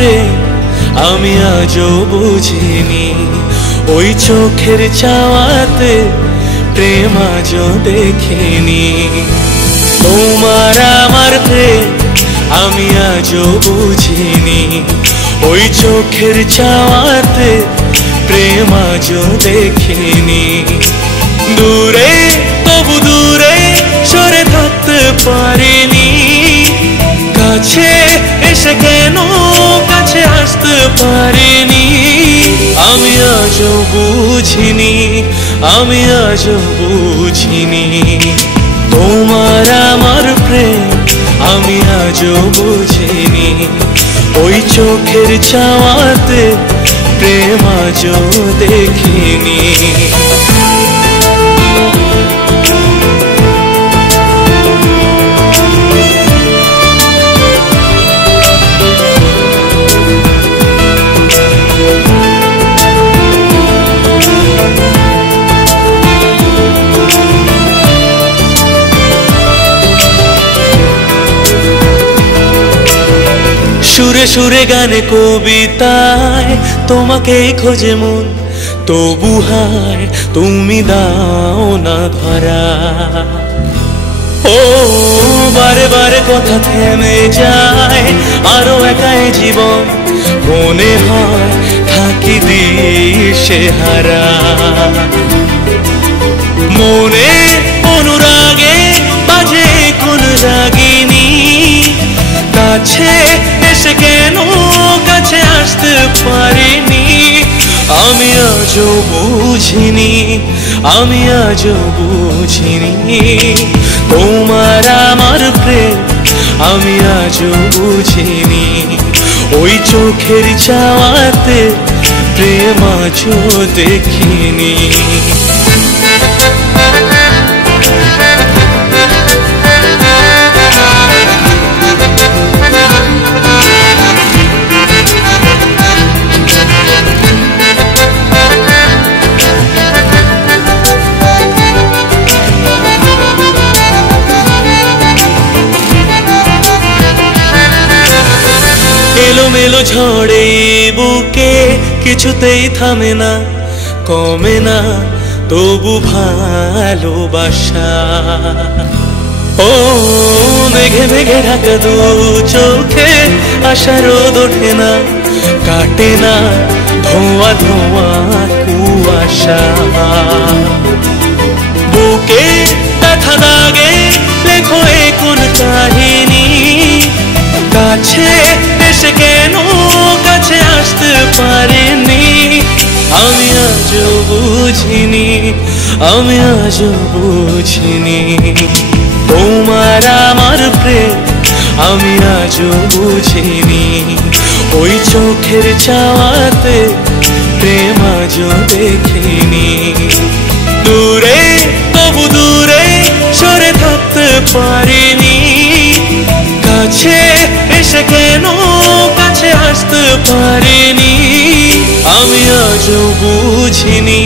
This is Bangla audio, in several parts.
প্রেম আমি আজও বুঝিনি। ওই চোখের চাওয়াতে প্রেম আজও দেখিনি। তোমার আমার প্রেম আমি আজও বুঝিনি। ওই চোখের চাওয়াতে প্রেম আজও দেখিনি। দূরে তবু দূরে সরে থাকতে পারিনি। কাছে এসে কেন কাছে আসতে পারিনি। আমি আজও বুঝিনি, আমি আজও বুঝিনি। তোমার আমার প্রেম আমি আজও বুঝিনি। ওই চোখের চাওয়াতে প্রেম আজও দেখিনি। সুরে সুরে গানে কবিতায় তোমাকেই খোঁজে মন, তবু হায় তুমি দাও না ধরা। ও বারে বারে কথা থেমে যায়, আরো একাই জীবন মনে হয় থাকি দিশে হারা। মনে অনুরাগে বাজে কোন রাগিনী। কাছে এসে কেন কাছে আসতে পারিনি। আমি আজও বুঝিনি, আমি আজও বুঝিনি। তোমার আমার প্রেম আমি আজও বুঝিনি। ওই চোখের চাওয়াতে প্রেম আজও দেখিনি। এলোমেলো ঝড়ে বুকে কিছুতেই থামে না, কমে না তবু ভালোবাসা। ও মেঘে মেঘে ঢাকা দু চোখে আশা রোদ ওঠে না, কাটে না ধোঁয়া ধোঁয়া কুয়াশা। বুকে ব্যথা দাগে লেখো এ কোন কাহিনী। কাছে এসে কেন কাছে আসতে পারিনি। আমি আজও বুঝিনি, আমি আজও বুঝিনি। তোমার আমার প্রেম আমি আজও বুঝিনি। ওই চোখের চাওয়াতে প্রেম আজও দেখিনি। দূরে তবু দূরে সরে থাকতে পারিনি। কাছে এসে কেন কাছে আসতে পারিনি। আমি আজও বুঝিনি,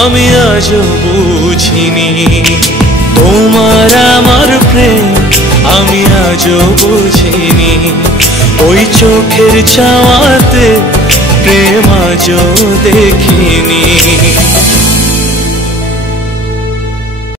আমি আজও বুঝিনি। তোমার আমার প্রেম আমি আজও বুঝিনি। ওই চোখের চাওয়াতে প্রেম আজও দেখিনি।